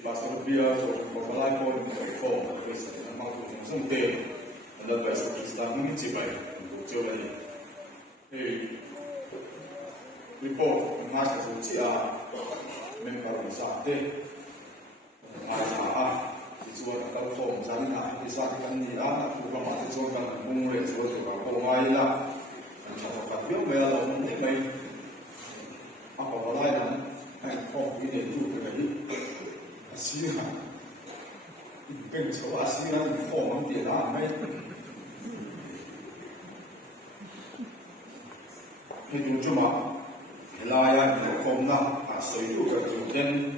pastor Bia ko falai ko ko ko sa ma ko sung te anda ba sa Krista ni chi bai ko jo la ni report mas ka su chi a men ka ro sa te ma sa a ti chu ka ko sa ni na ti sa kan ni a na ku ma ti chu kan mung le chu ka ko mai la an sa ka bio me la ni mai a ko falai na ai ko ni de tu ka ni是啊，跟丑啊，是啊，你火猛点啊，没。你读什么？拉呀，你空呐，啊，水路的酒店，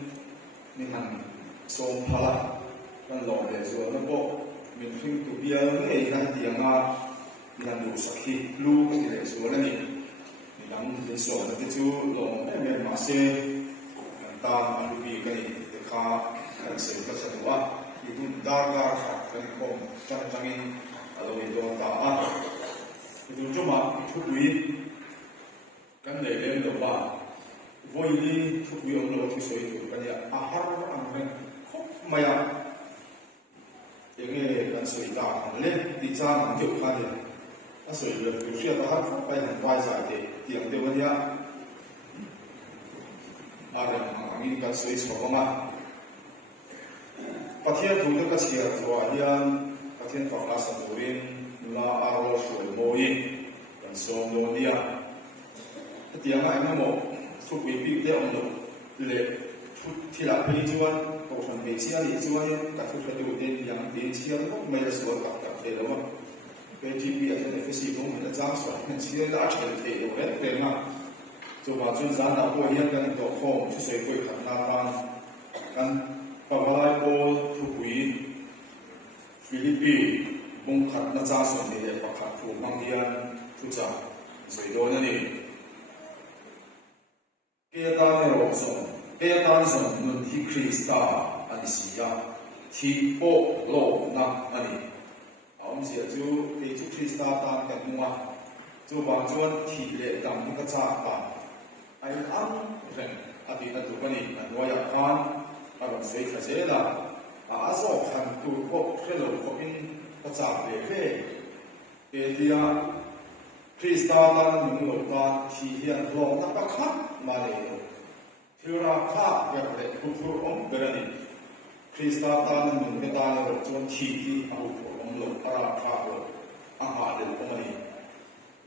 你看松帕拉，那老的说那个，明星读边那看点啊，你看路上去路的说那你看你说那个就老那边马些，当路边跟你。kan se ka sa wa ibu daga kha kan ko chang changin alo ni do ta a ibu juma thukui kan le le lo ba voi ni thukui om lo thi soi tu kan ya a har ang ren khop maya enge kan soi ta kan le ti cha ang ju kha le a soi le tu sia ta har pai han pai sa te tiang de wa ya a re ma mi kan soi so ma Pathian tu ka chia zwa hian pathian fa la sa turin la aro shoi moi kan som lo nia tiang ai na mo su wi pi de on lo le thu thi la pi chuan ko san be chia li chuan ka thu ka du de yang de chia lo mai la so ka ta de lo ma pe ji pi a de fsi ko ma za so kan chia la chen de lo de na zo ba chun za na ko hian kan do khom chu sei ko khat na ban kan Pabalai ko thukui Philippi bung khat na cha son ni le pakhat thu mang hian thu cha sei do na ni ke ta ne ro son nun hi Krista ani sia thi po lo na ani aum sia chu ke chu Krista ta ka nuwa chu ba chuan thi le dam ka cha ta ai am ren ati na tu pani na noya kan Abang saya saja lah, asal hantu kok kalau kok ini pecah bebe, dia Kristan mengulang tiada long tak kah mana tiada kah yang boleh kumpul berani Kristan mengulang orang tiada aku long para kah long ada orang ni,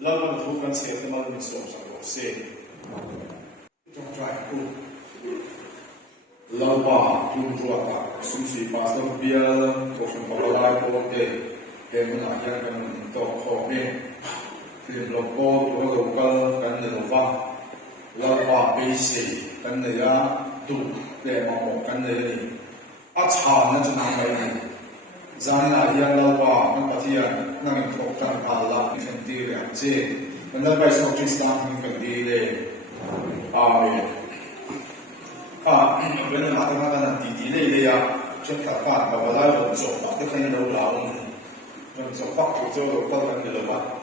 lalu bukan saya teman misal saya, jangan try aku. Lapa tuntua tak susi pasal biar kosong pabalai kote kemudian kan untuk kote film logo tu lokal kan lova lapa besi kan ya tu le mau kan ni acah na cuma ini jangan yang lapa kan patian nang untuk kan Allah kan diri aja anda besok Kristen kan diri amin when I have a delay, check the fact of a lot of so the kind of loud when so fuck to the ball and the lava,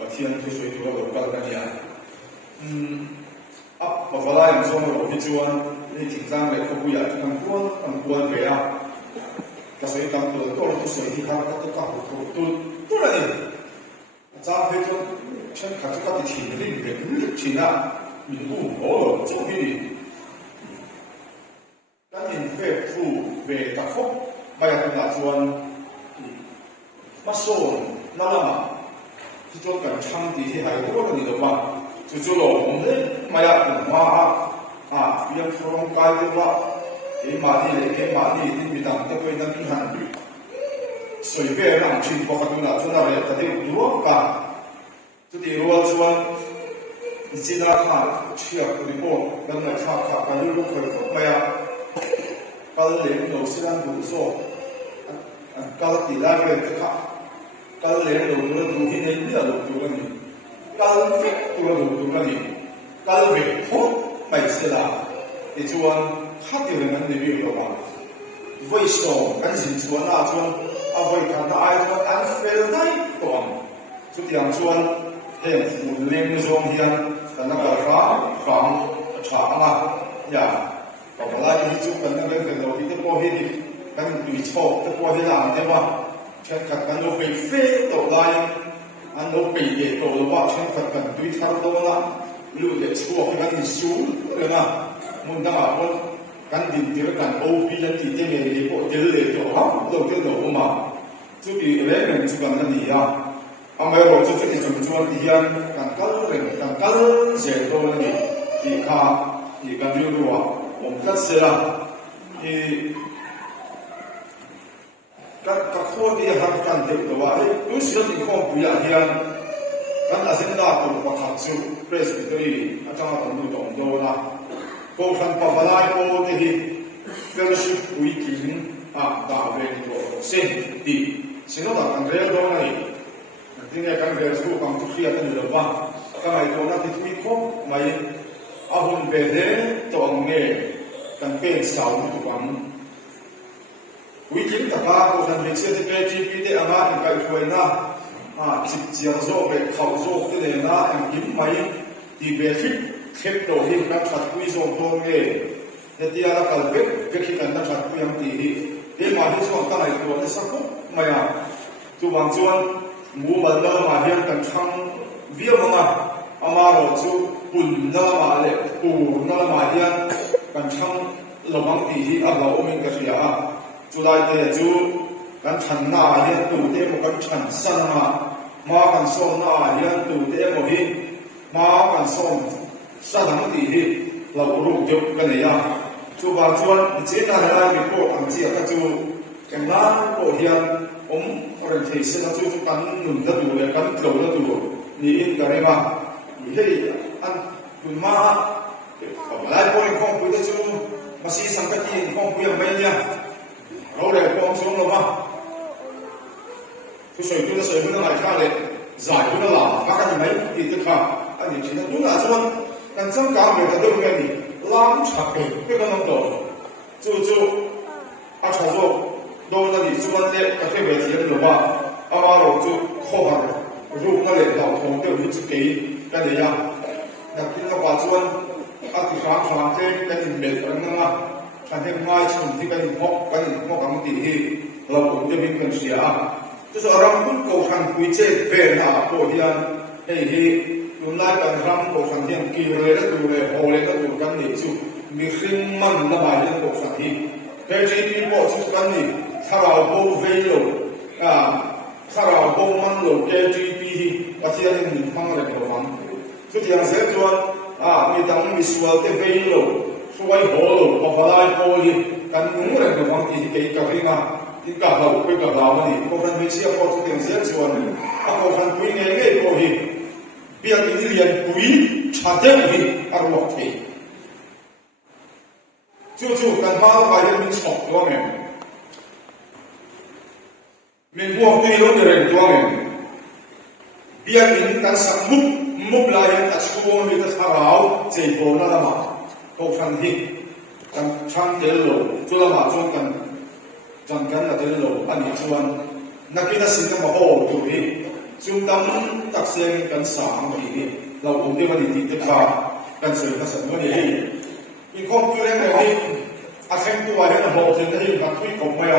but here to show you the ball and up of a line so which one, making some like Kobuya and one way up. Because we come to the door to say he had got the couple to it. It's our paper, check how to cut the chin, China, you do all so he. Kan infek fu be takok bayar na chuan mason nalama ti chuan kan chang ti hi hai ro ni lo ba chu chu lo om le maya ma a yang thorong kai de wa e ma ni le ke ma ni tin mi dang te koi na ki han soi be rang chin po ka tu na chu na le ta de du ka chu ti ro chuan ni chi na kha chia ku ni po dan na kha kha ka lu ko ko maya kalau leh lo sedang berusaha, kalau tidak berdekat, kalau leh lo tu ini dia lo tu lagi, kalau fit tu lo tu lagi, kalau berhut baik salah, itu hati dengan diri lo bang. Voice kan sih tuan lah tuan, apa yang kata ayat tuan unfair naik tuan, tu yang tuan hem full zong yang karena kerja, fang, cakap ya. Kalau ลายที่จุกันนั่นเป็นเราที่จะพอเห็นกันตุยชอบจะพอเห็นหลังเนี่ยว่าเช่นขัดกันเราไปเฟ้ตัวลายอันเราไปเด็กตัวว่าเช่นขัดกันตุยทำตัวละรู้เด็กชั่วกันสูงเลยนะมุนตั้งแต่คนกันดินเดียวกันโอปีนันที่เจ้าเลี้ยงเจริญเลยตัวเราเจ้าหนูมาจุดที่เรื่องนึงจุกันนั่นนี่อ่ะอาไม่รู้จุดที่จุดที่ยังกันกัลเรื่องกันกัลเจตัวนี่ที่ข้าที่กันอยู่รู้ว่าผมก็เสียที่ก็ข้อที่หักกันเด็กตัวว่ารู้สึกที่ข้อผู้ใหญ่ยังกันอาศัยได้ตัวประทับสุเพรสบิทรีอาจารย์ต้องดูตรงโดนะก็ขันปะปะไล่โอที่เฟลชิปวิกินดาวเวนิโตเซนดีสิ่งนั้นกันเรียนรู้นี่ที่เนี่ยกันเรียนรู้ความทุกข์ที่กันอยู่บ้างก็ไม่ตัวนั้นที่มีข้อไม่อาหุ่นเบเดตัวเงี้ยกันเป็นสาวทุกวันวิกินกับว่าก็ขันเรียนเชื่อที่เป็นจีพีเดอามาที่ไปคุยนะจิตเจียงโซ่ไปเข้าโซ่ที่เนี่ยนะอันยิ้มไม่ที่เบสิกเทปโตที่นักขัดคุยโซ่ตัวเงี้ยที่อะไรกันเบ็ดที่กันนักขัดคุยยังตีที่มาที่ส่วนตั้งไอ้ตัวนี้สักปุ๊บไม่จู่บางส่วนหมู่บ้านเรามาเรียนกันทั้งเวียมนะอามาเราจู่ปุ่นเรามาเลยปูเรามาเรียนกันทั้งระวังตีที่เราอมินกันเสียจู่ได้แต่จู่กันฉันหน้าเรียนตู่เต็มกันฉันสั้นมากันส่งหน้าเรียนตู่เต็มหิมากันส่งสั้นทั้งตีที่เรารู้จบกันเลยจู่บางส่วนเจ้าหน้าที่มีพวกอันเจียก็จู่กันล้านพวกเฮียนเรื่องที่เสนอจู่กันหนุนจะดูเลยกันโกรธจะดูนี่อินกันเลยว่าเฮ้ยอันคุณมาหลายคนของคุณจะจู่มาซีสังกัดที่ของคุณยังไม่เนี่ยเราเรียกความสงบว่าผู้ช่วยผู้ช่วยผู้นั้นหลายท่านเลยจ่ายผู้นั้นหล่ะพักกันไหมที่จะข้าอันนี้ที่นั่นดูน่าจะว่ากันจังการเมืองจะดูไงนี่ล้างฉับเองไม่ก็ต้องโดนจู่อาชาโจโดนนั่นนี่ส่วนเล็กก็แค่เวทีนั่นหรือว่าอามาเราจู่ข้อหารูปนั่นเลยเราคงเดี๋ยวนี้จะเกี่ยกันเลยยังนักกินกับว่าส่วนอาทิตย์ครั้งเท่กันอินเมลกันนั่นนะฉันเห็นง่ายชุนที่กันพกกันตีที่เราคงจะมีกันเสียจู่เราคุณโกขันคุยเจ็บเป็นหน้าโคเฮียนเฮ้ยดูไล่กันรำโกขันเฮียนกี่เลยแล้วดูเลยโหเลยแล้วดูกันนี่จู่มีขึ้นมันละหมาดเรื่องโกขันที่แต่จริงๆบอกจู่กันนี่ถ้าเราโบเวโลถ้าเราโบมันโลเกจีพีว่าที่นั่นมีฟังอะไรกันบ้างจู่ที่อย่างเช่นส่วนมีตั้งมีส่วนที่เวโลช่วยโหโลพอพลายโบลีกันนุ่งอะไรกันบ้างที่เกี่ยวกับเรื่องที่กับเราไปกับเราเนี่ยพวกท่านไม่เชื่อพวกที่เชื่อส่วนพวกท่านคุยง่ายๆพวกที่เบียดที่เรียนคุยชัดเจนที่อารมณ์ที่จู่ๆกันมาไปเรื่องมีสองตัวเองมีพวกที่รู้เรื่องตัวเองเบียดที่กันสักมุกลายอัศวรมีแต่สาวเจ็บปวดนั่นแหละพวกท่านที่กันช่างเดลโลจุลมาจงกันจังกันนะเดลโลอันนี้ส่วนนักกินสิ่งที่มาโอ้ดูนี่จุดตั้งตักเสียงกันสามทีนี่เราคงได้มาดีที่ตากันสวยกันสมบูรณ์นี่อีกคนตัวเล็กแบบนี้อาเซนตัวเห็นบอกถึงที่มันคุยกับเมีย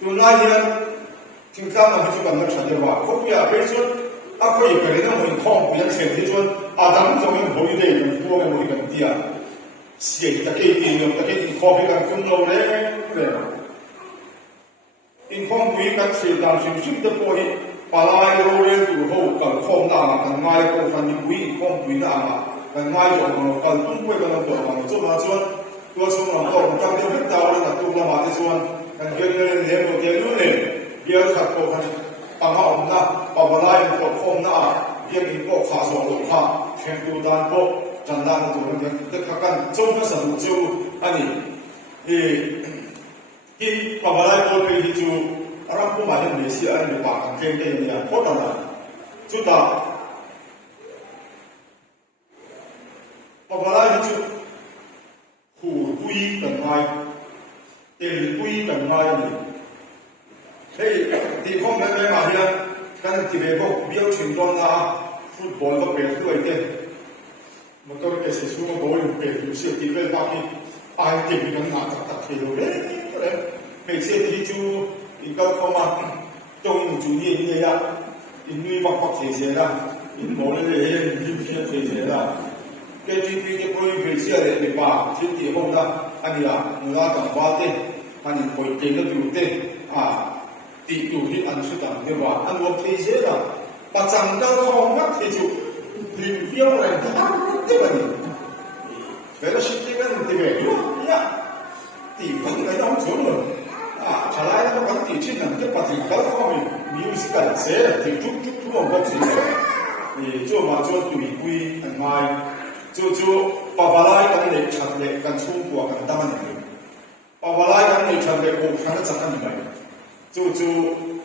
ตัวน้อยเนี่ยถึงข้ามมาจุดกันนักฉันจะว่าเขาอยากไปส่วนเขาอยากไปเรื่องมันคล่องอยากเสียที่ส่วนอาดัมจะไม่บริเดย์มันตัวไม่บริกันเดียเสียตะเกียบเดียวตะเกียบคอไปกันคุ้มเราเลยอินคงคุยกันเสียดายสิ่งที่พอที่ปลายโรเรนตัวเขากันคงด่ากันง่ายก็ทันคุยคงคุยด่ากันง่ายจนกันตุ้งไปกันตัวมันจนมาจนตัวส่วนเราต้องการเดินดาวเลยนะตัวเรามาที่ส่วนกันเดินเลี้ยงตัวเดียวเลยเดี๋ยวขัดตัวกันปังหาอมนะปังปลายตัวคงนะเดี๋ยวอินก็ขาส่วนหลุดขาแข่งตัวด้านพวกจันด้านตัวนั้นจะขัดกันจงก็สนุกจู่อันนี้ที่ปังปลายตัวเป็นที่จู่รับผู้มาเล่นเมสซี่อันนี้ปากเก่งได้ยังไงเพราะอะไรจุดต่างปังปลายที่จู่ขู่คุยกันไงเต็มคุยกันไงนี่เฮ้ยที่ห้องนั้นไม่มาเฮียกันที่เบบเบี้ยวถึงตอนน่ะฟุตบอลก็เป็นด้วยเด้มันก็เป็นสิ่งที่มันโดนเป็นอยู่เสียที่เป็นว่าที่ ai tìm cái ngã tập thì rồi đấy ngày xưa thì chú in câu không mà trong chủ nghĩa như vậy in nuôi bọc bọc thế thế là in mổ lên để in thế thế là cái cái bôi ngày xưa để bà thiên địa không ra anh là người ta cầm hoa tên anh bôi tiền nó đủ tên tỷ đủ thì ăn suốt đời như vậy anh muốn thế thế là bà chẳng đâu không ngắt thì chú liền phiêu này thế là vậy là sự kiện này thì về nhá thì vẫn cái đó xuống rồi trả lại nó vẫn thì trên nằm cái bà thì có mình music cảnh sẽ thì chút không có gì thì cho mà cho tùy quy anh mai cho bà lại cái này chặt lệ cái xung của cái tâm này bà lại cái này chặt lệ của cái nó chặt cái này cho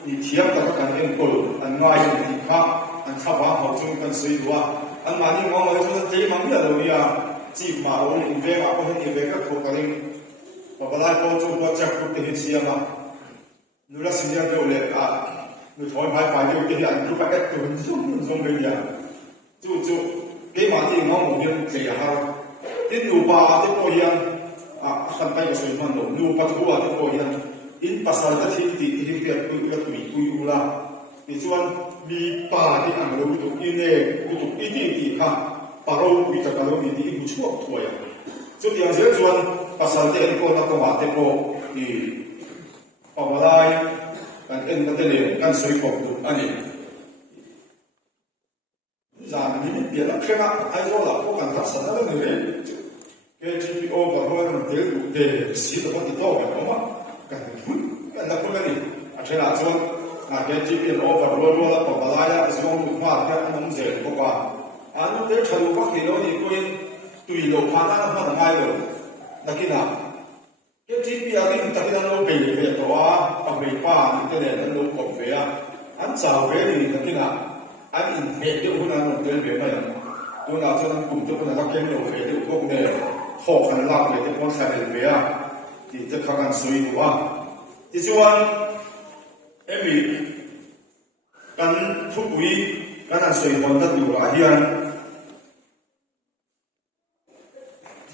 你体验到个感觉过了anh mai thì khác anh khắp vào học chung cái suy đoán anh mà đi ngon rồi cho nên thấy mắm là đâu ya chỉ mà ông về mà có thể về các cuộc cái và lại có chung có chắc cũng thể hiện mà nếu là sinh ra đâu lệ người thổi phải điều kiện anh cứ phải cách tuần dùng bên nhà chú cái mà đi ngon một viên thì ha cái nụ ba cái coi hiện khăn tay của suy đoán đâu nụ ba thua cái coi hiện in pasal ta thi thì việc cái tùy là thì chuan mi pa thì ăn lâu tụ in nè tụ in thì ha paro bị cả lâu thì in chuột thôi chút tiếng dưới chuan pasal thì anh cô ta có bảo thế cô thì bảo lại anh cái tên anh suy phục được anh ấy rằng mình biết là khi mà anh nói là có cần thật sự là người đấy cái GPO và thôi là để xí được cái to vậy đúng không cái là cái này thế là chuan cái GPO và rồi là bảo lại là sử dụng một khoa cái anh dễ có qua anh để cho các cái đó thì quên tùy lộ phán nó là ngay rồi là khi nào cái GPO thì ta khi nào bị về đó bằng bị pa cái này nó lộ còn về anh chào về thì là khi nào anh in về điều của nó đến về này tôi nào cho nên cùng tôi là các cái lộ về điều của này họ khăn làm về cái con sai về thì tất cả các suy của thì chuan em bịกันทุกวีกันอันสวยคนตัดอยู่หลายอย่าง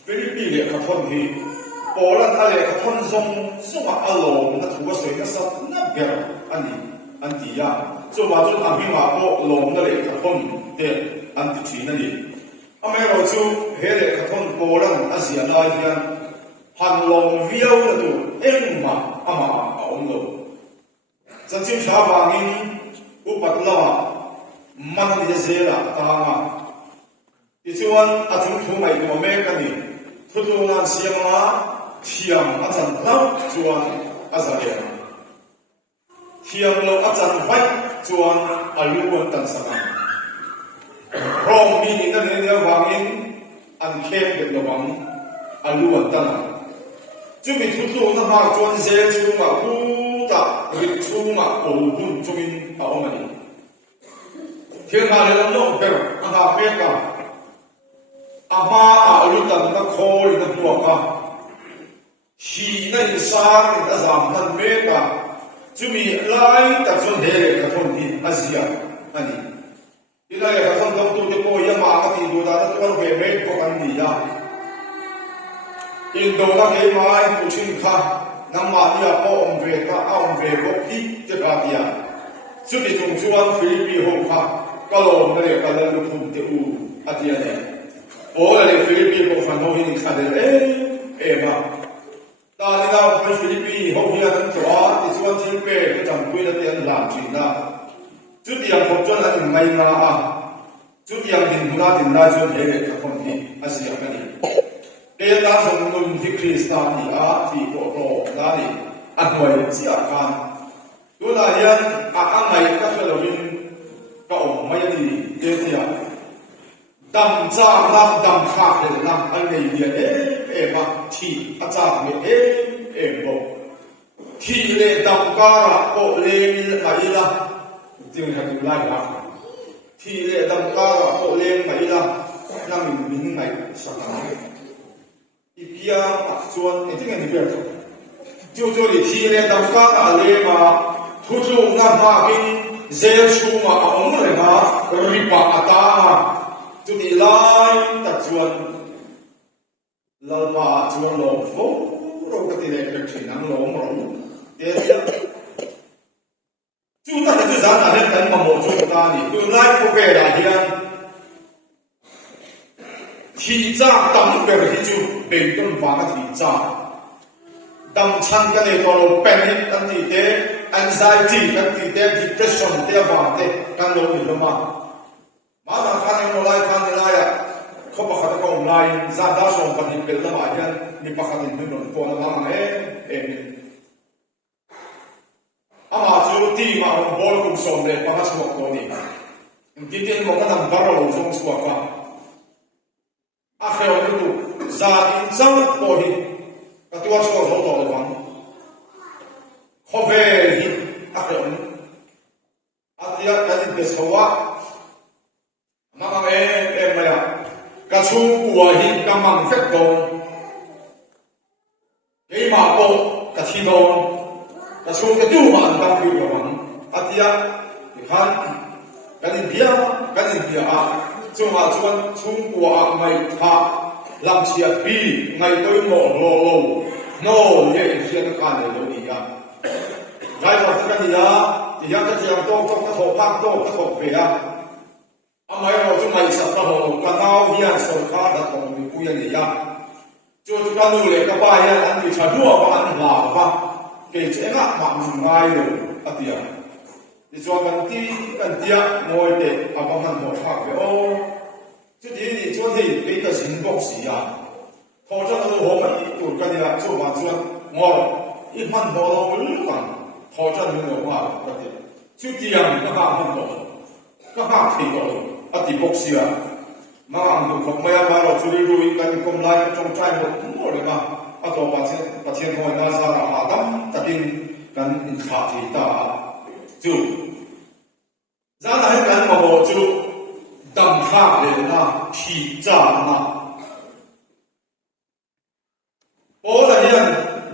ฟิลิปปินส์เขาทนที่โปแลนด์อะไรเขาทนส่งอารมณ์นั่นถือว่าสวยก็สักนับเดียวอันที่ยากส่วนว่าจุดอันพิมาโปลงนั่นเลยเขาทนเด็ดอันที่นั่นเองอเมริกาจู่เฮเลเขาทนโปแลนด์อาเซียนอะไรอย่างหันลงวิวแล้วตัวเอ็งมาอามาเอาลงจันทร์ชาวบางอินอุปตลามันจะเสียละตามาที่ชวนอาจารย์ทุ่มไปกับแม่กันนี่ทุกงานเสียมาเทียมอาจารย์เล่าชวนอาจารย์เรียนเทียมเราอาจารย์ไว้ชวนอายุวันตั้งสมัยพร้อมมีนั่นเองวางอินอันเข้มเด็ดระวังอายุวันตั้งจะมีทุกนั่นมาชวนเสียชูมาพูดวิชูมาโอ้บุญจุมินเอามานี่เที่ยงมาเลยเราเปิดอาหารเมกาอามาอาลุตันนักโคลินักตัวกาชีนันสารนักสามนันเมกาจุมีหลายตัดส่วนเฮเลกับคนที่อาเซียอันนี้ที่นั่นกับคนต้องตัวจะโกยมาก็ที่ดูได้ตัวเวเมกก็กันดีอ่ะอินโดนักเอมาอินปุชินค่ะน้ำมันยาพออมเวก้าอมเวกที่จะกาเดียสุดที่จงชวนฟิลิปปินส์หงค่ะก็ลงนั่นเองก็เลยลุกขึ้นเตอูอาเดียเนี่ยโอ้เลยฟิลิปปินส์ก็ฟังเขาหินขันเลยมาตอนนี้เราเป็นฟิลิปปินส์หงเนี่ยทั้งตัวที่ชวนฟิลิปปินส์ก็จำคุยแล้วเตียนหลังจีนนะจุดที่ยังพบจนอะไรไม่น่าจุดที่ยังเห็นหัวหน้าถึงได้จนเห็นกับคนที่อาเซียนนี่เอตาสมุนที่คริสตานีที่โปรนั่นนี่อันไว้เสียกันตัวนั้นยังอันไหนก็คือเราเป็นก็ออกมาอย่างนี้เดียวดำจ้าน้ำดำขาดเลยน้ำอันนี้เนี่ยมาที่อาจารย์เนี่ยบอกที่เล่ดำการะโอเล่ไหนล่ะจึงให้ดูไล่ละที่เล่ดำการะโอเล่ไหนล่ะนั่งมินไหนสักหน่อยอีกอย่างส่วนที่เงินเดือน就你体内当干哪里嘛，突出那嘛跟热出嘛，我们来嘛，riba ada嘛，就你来得转 lalpa chuan lom fo ro ka ti le thin ang lom ro te chu ta chu za na hen kan ma mo chu ta ni tu lai ko ve la hian thi cha tam be hi chu be ton wa ka thi cha dam chan ka ne to panic kan ti te anxiety kan ti te depression te wa te kan lo ni lo ma na khan no lai khan la ya ko ba kha ko online za da so pa ni pel la ma hian ni pa kha ni no ko na ma ama chu ti ma bol kum som le pa ha so ko ni ti tin mo ka dam bar lo song so ka a kheo ni tu za in chang ko hi ka tu so so to le wang kho ve hi a kheo ni a ti ya ka ni pe so wa ma ma ma ya ka chu kwa hi ka mang phek don ei ma ko ka thi don ka chu ka tu ma an dang yu ka mang atia ni khan ka ni bia a chu ma chuan chung kwa a mai tha lam chia bi ngai toi mo lo no ye hian ka ne lo ni ya gai ma ka ni ya ti ya ka chiang to ka tho phak to ka tho pe ya amai ro chu mai sa ta ho ka nau hian so kha da tong ni ku ya ni ya chu ka nu le ka ba ya an ti cha duwa ba an la ba ke chenga ma ngai lo atia ni chuan kan tia moi te aba man mo thak be o chu ti ni chuan hei ke ta sin box si ya tho cha no ho ma tu ka ni la chu ma chuan ngor I man ho lo lu kan tho cha no ho ma ka ti chu ti yang ka ha man ho ka ha thi ko ati box si ya ma ang tu khop ma ya ma ro chu ri ru kan kom lai trong trai mo le ma a to pa chen hoi na sa ra ha dam takin kan in kha thi ta chu za na kan ma mo chu dam kha le na thi cha na o la hian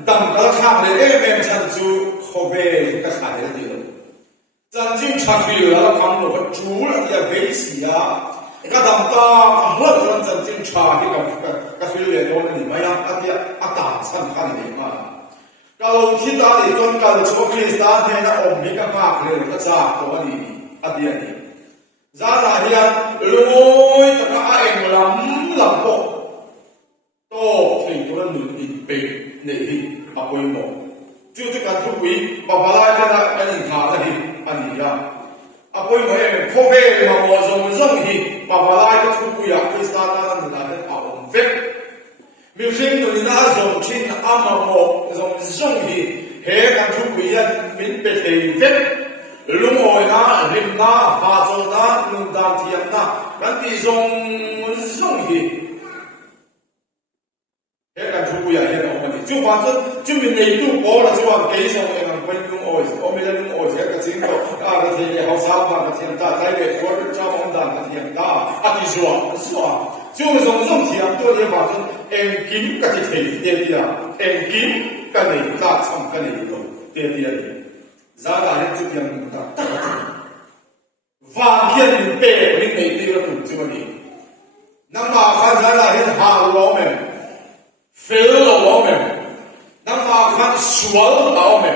dam ka kha le em chan chu kho ve ka kha le ti lo chan jing cha fi la kham lo ka chu la ya ve si ya ka dam ta hla chan jing cha hi ka fi le do ni ma ya atia ata chan khan ni ma ka lo thi ta ni chon ka lo chu Krista he na om ni ka ma le ka cha to ani atia ni za la hian loi ta ka eng lam po to thei to nu in pe ne hi a poi mo chu chu kan thu wi pa pa la ta na ani kha ta hi ani ya a poi mo e kho ve ma mo zong hi pa pa la ta thu wi ya Krista ta na na a om ve mi fin no ni na zong chin a ma mo zong hi he kan thu wi ya min pe thei ve lung oi na rim na ha zo na lung dam thiam na kan ti zong hi he kan thu wi ya he no ma ni chu ba chu min nei tu po la chu an ke so e kan pen lung oi o me lung oi he ka ching to a ka thi le hau sa ba ka thiam ta dai le ko cha mong dan ka thiam ta a ti so chu zong thiam to le ba chu em kim ka thi thei te dia em kim ka nei ka cham ka nei to te dia za ga he chu yang ta ta va khian min pe min nei ti la tu chu ni nam ma khan za la he ha lo me fel lo me nam ma khan sual lo me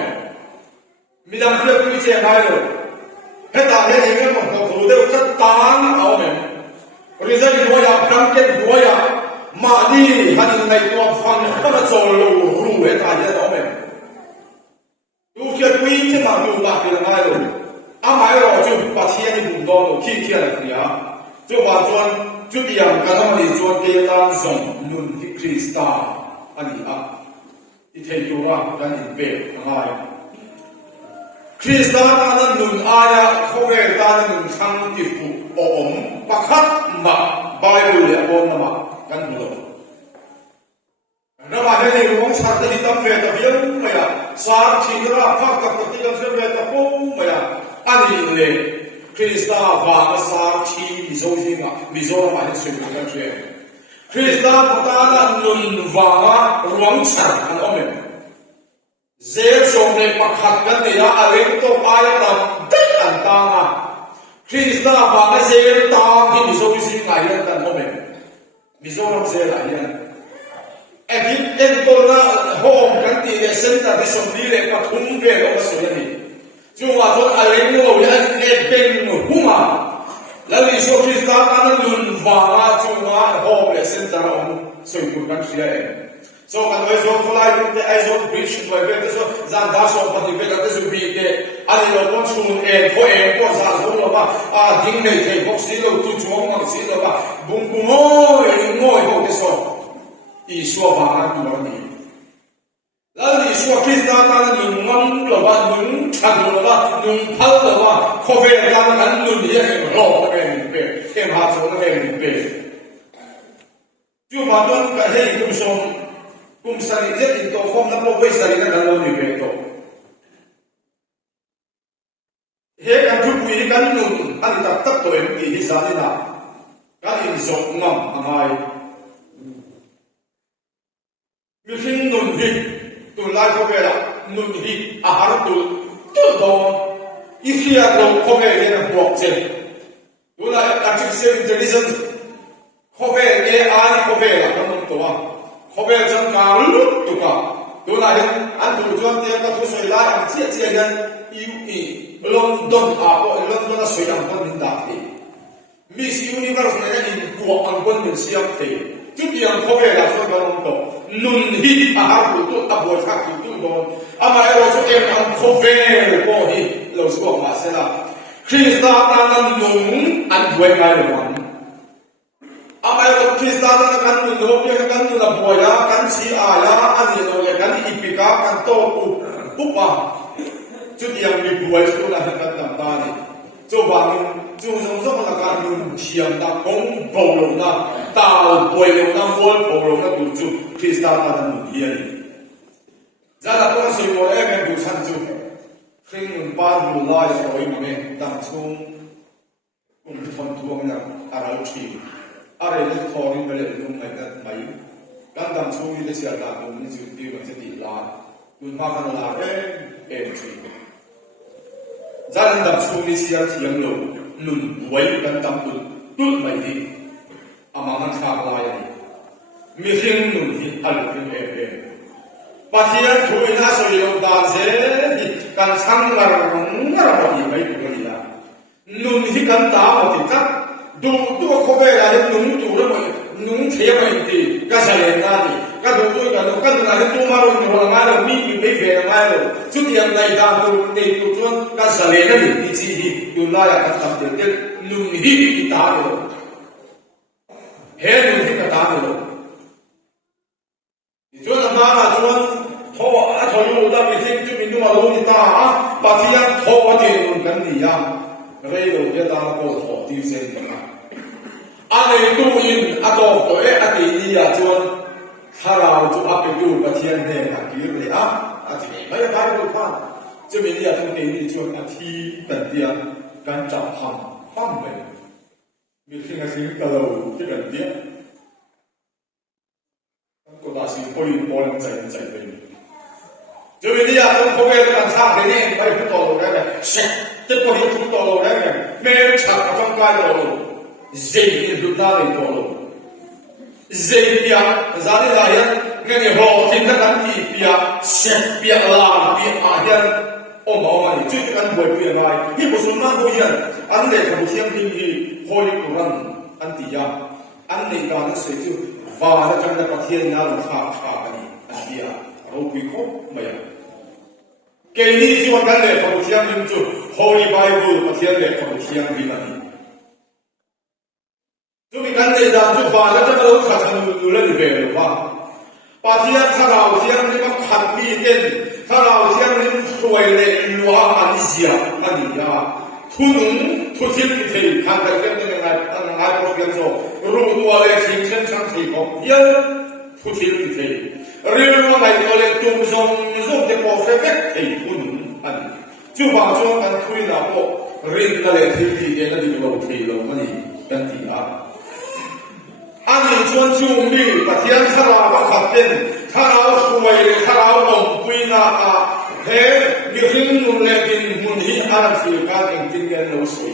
mi dam fe ku che ngai lo he ta he ni mo ko de ka tang lo me ri za ni ho ya kam ken ho ya ma ni han nei to fan ka zo lo ru he ta ye lo me tu kia quy thế mà tu bạc thì là ngay rồi, mai rồi chú bạc thiên thì cũng đó rồi, khi kia là gì à? Chú bảo chuan chú tiền cái đó mà đi chuan cái đàn sông luôn thì Krista anh đi à, đi thấy chú à, cái gì về ngay. Krista ta luôn ai à, không về ta luôn thăng tiếp tục ổn, bạc khát mà Bible là ổn mà, cái gì đó mà thế này cũng chắc là tâm về tập hiếu mày à sáng chỉ ra phát các cái tâm về về tập cũng mày à anh đi Krista và sáng chỉ dấu gì mà dấu mà những sự việc kia Krista ta là nun và ruộng sản anh ông mình dễ sống để bắt khát cái này là anh tôi ai làm tất anh ta à Krista và dễ ta thì dấu gì này là anh ông mình dấu làm dễ lại กิเอ็นตัวน่ะโฮมกันตีเนี่ยเส้นตาที่สมดีเลยปฐุมเวลมาสวยนี่จู่ว่าจนอะไรโง่ยันเป็นหัวแล้วลิโซคริสต์อันนั้นลุนวาจู่ว่าโฮมเลยเส้นตาองสวยกุกันเสียเองso kan we so kolai de ai so bridge we ve so zan da so pa de ve so bi de ali lo kon sun ko za so lo ba ding ne thei box si lo tu chuang ma si lo ba bung bung ngoi ho ke so i so ba na tu ni la li so krista ta na lung ngam lo ba lung chan lo ba lung phal lo ba kho ve ka na lung ni ye lo be em ha so na be ju ma don ka hei kum so kum sari je in to khom na lo sari na dalo ni ve to he kan thu pui kan nun ani tak to em ti hi sa ni na ka in so ngam amai mi hin nun hi tu lai ko ve la nun hi a har tu do i khia lo ko ve ye na block chen tu la artificial intelligence ko ve ye ai ko ve la kan to wa khobe chang ka lu tu ka tu la hin an tu chuan te ka thu soi la ang chia chia yan ui London a po London a soi ang kon da ti Miss Universe na in ko ang kon min siam te chu ti ang khobe la so ka long to nun hi a har tu a bo tha tu do ama ero so em ang khobe ko hi lo so ma se la Krista ta nan nung an we mai lo amai lo Krista na kan nu no pe kan nu la boya kan si ala ani no le kan ipika kan to pu pa chu tiang mi buai su la kan tam ta ni chu ba ni chu song song la kan nu thiam da kong bo lo na ta boy lo na bo lo na tu chu Krista na nu hi ni za la ko si mo e men bu chan chu khing nun pa lu la ya oi ma me dang chung thon thuang na ara thi are le thori mele lung mai ta mai kan dam chu ni le sia da ko ni ju ti wa ti la kun ma kan la em chi zan dam chu ni sia thiang lo nun wai kan dam tu mai di ama man kha la ya mi hing nun hi al kin pathian thui na so yo da se di kan sang la rung ra ba di mai ku ni ya nun hi kan ta ma ti ka du ko be la nung tu ra mo nung thia mai ti ka sa le na ni ka du ka no ka na tu ma ro ni ho ma ro mi be ve ma ro chu ti am dai da tu nei tu chuan ka sa le na ni ti chi hi tu la ya ka tam te nung hi ti ta ro he nung hi ka ta ro chuan ma ma chuan tho a tho yu da mi thim chu min du ma lo ni ta pa thian tho wa ti nun kan ni ya rei lo ya da ko tho ti sen ka ane tu in adop to ati ni ya chuan harau chu ape tu pathian he ha ki le ati mai ba ru kha chu min ya tu ni chuan athi tan dia kan chap ham me mi thing a sing ka lo ti kan dia ko da si poi pon chai pe chu min ya tu ko ve kan sa de ni bai tu to lo da se te ko hi tu to lo da me cha ka chang ka lo zai du na le ko lo zai pia zali la ya ngani ho tin na kan ti pia se pia la pia a ya o ma ma ni chu kan bo pia nai hi bo sun na ho yan an le ka bu thiam tin hi holy quran an ti ya an nei da na se chu va la chang na pathian na lu kha ani an ti ya ro pi ko ma ya ke ni chu kan le ka bu thiam tin chu holy bible pathian le ka bu thiam tin ani chu mi kan nei da chu va la chang lo kha thanu lu la ni ve lo wa pathian tha rao thiam ni ma khat mi ten tha rao thiam ni soi le lua an sia ani ya thunung thu thil ki thei kan ka kem ne ngai ko pian so ru tu ale sing chen chang thei ko ya thu thil ki thei ri lo ngai ko le tum zong te ko fe fe thei thunung ani chu ba chu kan thui na ko rin na le thil ki de na di lo thei lo ani kan ti a ani chuan chu mi pathian thara ba khat ten thara suai le thara om pui na a he mi hing nun le din mun hi ara si ka ting tin gen lo soi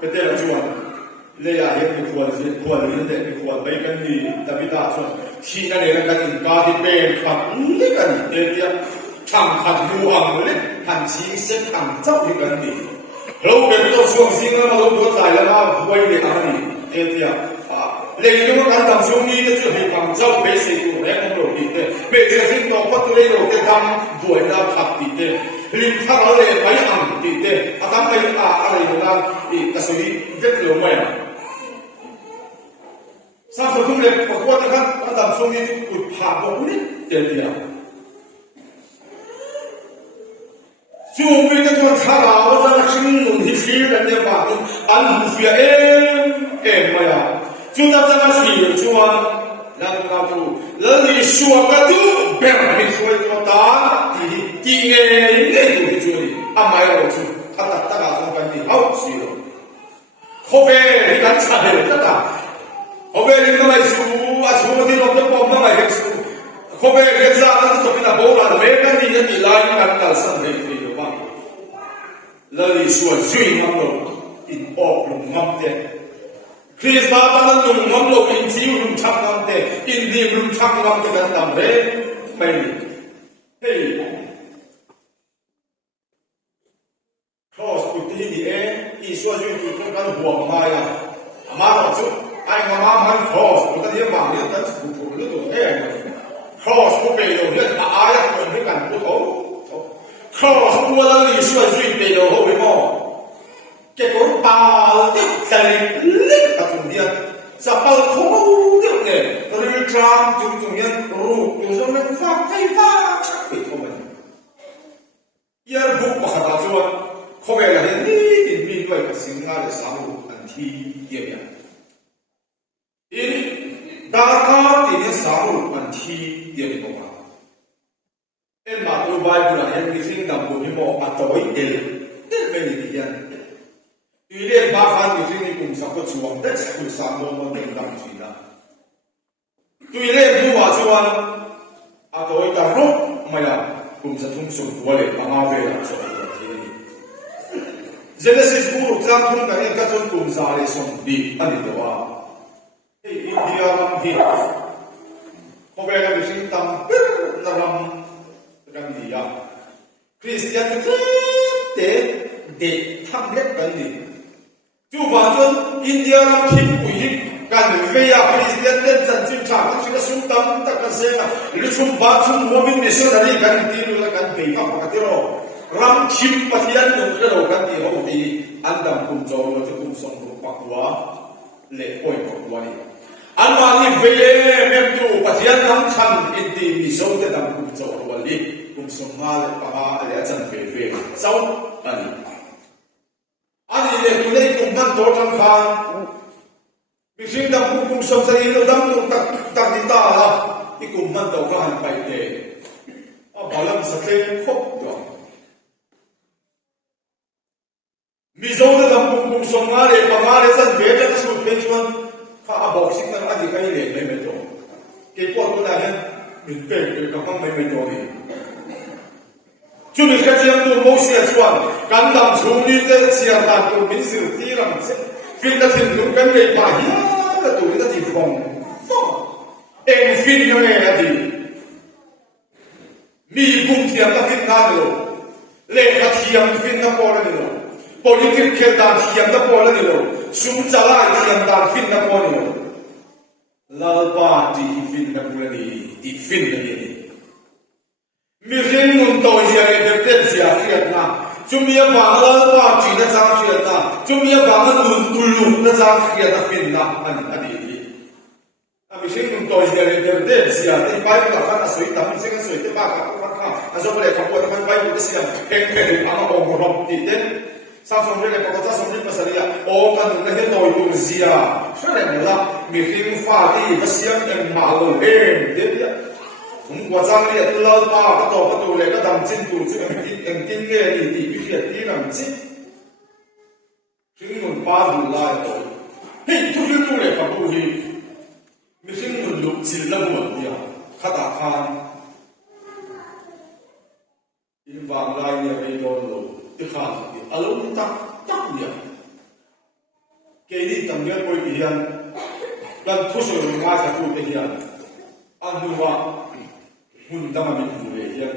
pete la chuan เลยอยากเห็นมีควรเรื่องเด็กมีควรไปกันดีแต่พิธาชนที่นั่นเองกันกาที่เป็นขับเล็กกันเดียวทำขัดยูอังเล็กหันชิงเส้นทางเจ้าที่กันดีเราเป็นตัวช่วงสิ่งนั้นมาลงตัวใจแล้วมาไว้ในอันนี้เดียวเลยยังว่าการทำช่วงนี้จะช่วยให้ความเจ้าเบสิกอยู่ในของเราดีเด้เบสิกสิ่งต่อพัฒนาเราจะทำด้วยน้ำขับดีเด้ลิมถ้าเราเลยไม่อ่านดีเด้อาตมาไม่อะไรอยู่นะอีกกระสุนเด็กเหลือไม่สามสุดเลยปรากฏนะครับอันดับช่วงนี้กุดผ่าบอกนี่เดียวช่วงนี้จะชวนข้าเราจะมาชิมนุ่นที่ชีวิตเนี่ยบ้างอันหูเสียไม่อะช่วงจะมาชีวิตชวนแล้วก็ดูแล้วนี่ชัวร์ก็ดูแบบไม่ช่วยตัวตาที่เงี้ยเนี่ยดูที่ช่วยไม่เอาช่วยถ้าตัดการส่งกันดีเอาสิโร่เขาเป็นการใช้ก็ได้เขาเป็นยังไงสู้ที่เราต้องป้องกันอะไรสู้เขาเป็นเรื่องอะไรที่ต้องเป็นอะไรบ้างเรื่องนี้ยังมีหลายการตัดสินใจอยู่บ้างแล้วนี่ชัวร์ช่วยมันเราอินออกลงมั่งเด้คริสต์มาสนั้นลงมั่งเราอินซีลงชักมั่งเด้อินดีลงชักมั่งเด้กันตามเด้ไม่เฮ้ยข้อสุดที่นี่อีชัวร์ช่วยตัวกันห่วงมาอ่ะมาเราจุดไอ้มามันครอสมันก็เรียกว่าเรื่องนั้นสุดๆเรื่องตัวเองครอสผู้เป็นเราเรื่องอายะคนด้วยกันผู้เขาครอสผู้ว่าลีช่วยเป็นเราเขาไม่มองเก็บของปลาเด็กแต่เล็กแต่ตรงนี้จะเปิดเขาเด็กเนี่ยเรื่องกลางตรงนี้รู้อยู่ตรงนั้นฟังให้ฟังไปเขามันยาบุกมาขนาดส่วนเขาเป็นอะไรนี่ติดมีด้วยกับสิ่งอะไรสามรูปอันที่เกี่ยวอินดาร์คาที่นี่สามอันที่เดียวกันมาเอ็นมาดูไบเบิลเห็นที่สิ่งดำบุญที่มองอัตโตอิเดลไม่ได้ที่ยันอีเรื่องบางครั้งที่สิ่งนี้กุมสักก็ชวนแต่สักคนสามโมมันเป็นดำจีน่ะตัวเรื่องดูว่าชวนอัตโตอิตารุไม่ละกุมสักทุ่งสุดตัวเลยมาเอาไปละชวนตัวที่นี่เจเนซิสบูรุกจังทุ่งกันเองก็ชวนกุมซาเลสงดีอันนี้ตัวอินเดียมันที่เขาเป็นอะไรสิ่งต่ำนรมรังดีอ่ะคริสเตียนเด็กทำเล็กกันดีจู่ว่าจนอินเดียมันทิ้งปุ๋ยกันเวียคริสเตียนเดินจันทร์จิ้มฉาบสิ่งสุ่มต่ำตักกันเสียหรือสุ่มบาสุ่มโมบินเนชั่นอะไรกันตีนู่นกันเบียร์ปกติเรารำชิมปะที่อันนู้นเรากันที่เขาดีอันดำคุณโจเราจะคุณส่งรูปปักว่าเละป่วยปักว่านี่อันมาที่เวเมตุปะที่อันนั้นขันอินดีมิโซเดดังคุณโจวันนี้คุณส่งมาเลยปะอะไรอาจารย์เวเศร้าอันนี้เนี่ยตัวเล็กคุณนั่นตัวทั้งฟังมิสิ่งดังคุณส่งใส่เราดังตัวตักดิตาละที่คุณนั่นตัวก็หันไปเตะบาลังสเตนครบตัวมิโซเดดังคุณส่งมาเลยปะมาเลยสันเวจะสุดเป็นชวนข้าบอกสิ่งนั้นอดีตไม่เรียนไม่ตรงเกี่ยวกับตัวนั้นมันเป็นกับข้างไม่ตรงนี่จุดนี้แค่เสียงตัวโมเสสวันการดำชูนี่จะเสียงตาตัวมิสร์ที่เราฟินจะถึงลูกกันเลยป่ะฮีน่าตัวนี้จะที่ฟงเอ็งฟินยังไงนะดีมีบุ้งเทียมกับฟินนั่นเลยเล่ห์เทียมฟินนั่นพอแล้วนี่politik keldan tiyamda pola dilo sumchala tiyamda finna pola lalpa di finna pola di finna ni mi khinun to ya de tetsia fiatna chumia bang lalpa ti na chang fiatna chumia bang nun ulu na chang fiatna finna ani ami khinun to ya de tetsia te bai la khana soi tam se ka soi te ba ka kha azobale ka po ta bai bu sia peng peng ama ong rom ti den sao xong rồi có sao xong rồi mà sao đi ô cái này cái nồi bún gì à sao này là mình khi pha đi cái xiêm em mà lẩu em đấy đấy cũng qua sang đi cái lâu pa cái tổ này cái đầm chín tủ chứ em tin nghe thì cái chuyện đi làm gì khi mình pa đủ lại rồi hey thu thu này phải bù hi mình khi mình lục chỉ là một điều khá đặc khan in vàng lại nhà về đồn rồiที่ขาดอารมณ์ตักเนี่ยเกลี่ยตั้งเยอะไป hian kan thu so nga sa tu te hian anuwa hun dama min hu le hian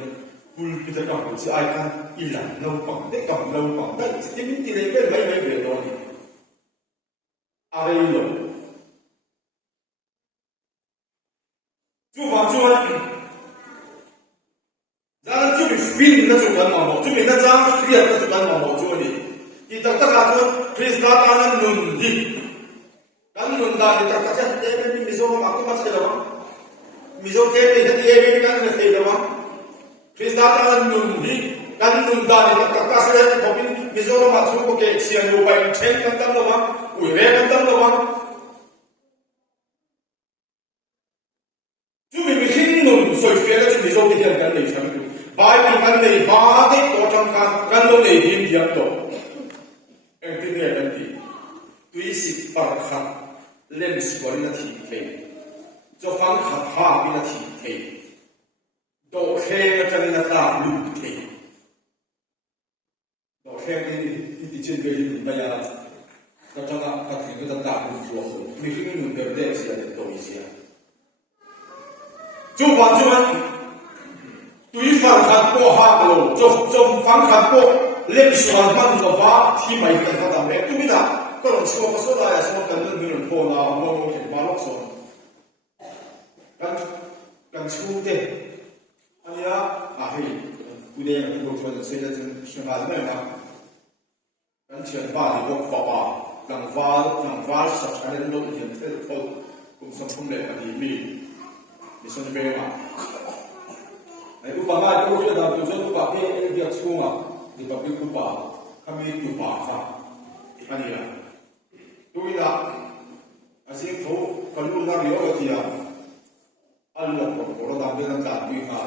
kul pita ka hu si ai kan ilan lo pang te kam lo pang da ti min ti le mai ve lo ni are lo chu ba chu zan chu bi fin na chu kan ma mo chu bi na cha kriya na chu kan ma mo chu ni i tak tak a chu krista ta nan nun hi kan nun da ni tak tak te mi zo ma ku ma che lo mi zo ke te he e mi kan ne te lo krista ta nan nun hi kan nun da ni tak tak se ko bin mi zo ma chu ko ke chian lo bai chen kan tam lo ma u re kan tam lo ma chu mi hin nun soi fe la chu mi zo ke hian kan nei sam bai mi kan nei ba de to chang kan lo nei hin diam to en ti ne kan ti tui si par khat len skwal na thi the cho phang khat ha bi na thi the do khe na kan na ta lu the do khe ni ti chen ge ni ba ya ta chang ka thi ga ta lu lo mi hin nu de de sia de to i sia chu ba chu tui phang khat po ha lo cho phang khat po len skwal man lo ba thi mai kan ta me tu mi naก็ลงชัวก็สุดท้ายชัวกันเรื่องมีหนุนโพนาโมโมเห็นมาลอกส่วนกันชูเตะอันนี้เฮ้ยกูเดียงกูชวนเสียจะเชื่อมาไม่นะกันเชื่อบ้านก็ฟ้าบ้าหลังฟ้าสักการเล่นรถเห็นเท่าคนกุมสมภูมิเลยอันนี้มีส่วนเป็นมาไอ้กูฟ้าบ้านกูเชื่อทำตัวกูฟ้าเพี้ยเดียกชัวมาดีกว่าเป็นกูฟ้าทำมีกูฟ้าค่ะอันนี้ละตัวนี้อาศัยเขาคนรุ่นนั้นเยอะที่อันหลงของเราทำเป็นต่างๆด้วยกัน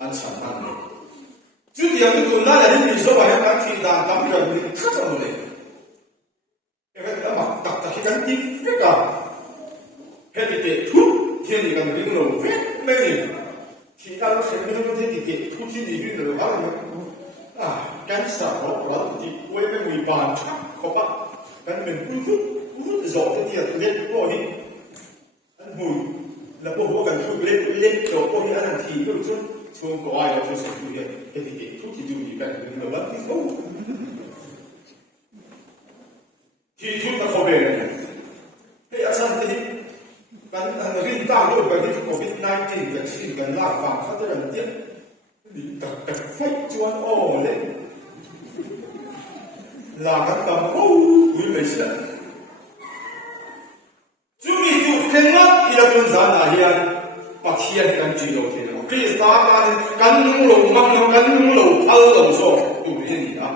อันสำคัญเลยจุดที่ตัวนั้นเลยที่สบายการที่ต่างทำให้เราดีขึ้นเลยเอ็งก็มาตักที่กันที่เฟก้าเฮ้ยที่ทุกที่นี่กันวิ่งเราเฟกไม่เนี่ยที่เราเห็นไม่รู้ที่ทุกที่นี่วิ่งเราอะไรการสาวเราที่ไว้ไม่มีบานชักเขาปะกันเป็นพูดจบที่เล่นพวกนี้อันหุ่นแล้วพวกกันพูดเล่นจบพวกนี้อันนั้นทีก็ชวนก็ว่าเราชวนสุดเลยเฮ้ยที่ทุกที่ดูดีแบบนี้เราบ้านที่เขาที่ทุกตะเขาเป็นเฮ้ยอาจารย์ที่กันรินต้าโลกไปที่โควิด-19กันชินกันลากฟังเขาจะเรื่องนี่แต่ไฟจวนโอ้เลยลากันตามโอ้ยไม่ใช่จุมีจุดเข่งลับอีละคนสานอาเฮียนปัจเจียนกันจีโร่เทนคริสตากันนุ่งหลงมังกันนุ่งหลงเท่าหลงโซ่ดูไม่ดีนะ